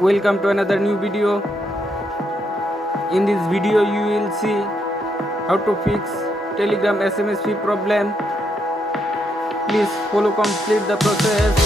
Welcome to another new video. In this video you will see how to fix Telegram SMS fee problem. Please follow complete the process.